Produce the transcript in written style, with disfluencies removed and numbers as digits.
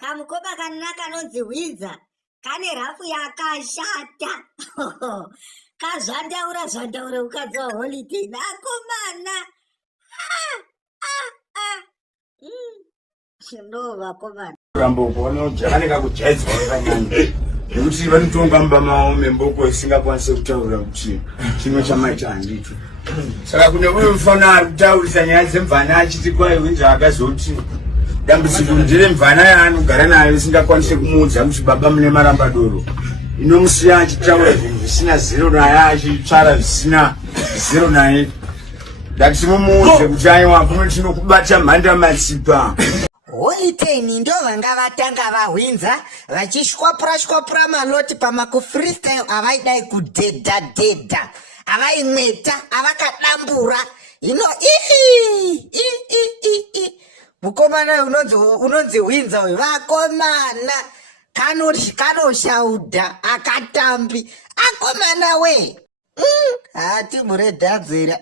Kamukoba kanaka kanonzi Windsor kane rafu yakashata. Kazvandaura ukadza holiday nakomana. No vakomana. Rambo kuona kuti anenge kujaedzwa wakanyanya. Nekuti vanotonga mbama memboko isingakwanise kutaura kuti chimwe chamaita handicho. Saka kune uyo mufana ari kutaurisa nyaya dzemvana achiti kwai Windsor akazoti dambudziko nderemvana yaanogara nayo isingakwanise kumuudza kuti baba mune marambadoro. Inomusiya achitaura zvinhu zvisina zero naye achitsvara zvisina zero naye. Ndatimumuudze kuti aiwa kuno tinokubata mhanda matsipa. Holiday ndo vanga vatanga vaWindsor vachishwapura maloti pamaku freestyle avaidai kudhedha avaimweta avakadambura mukomana unonzi Windsor vakomana kanoshaudha akatambi akomana we hati muredhadzera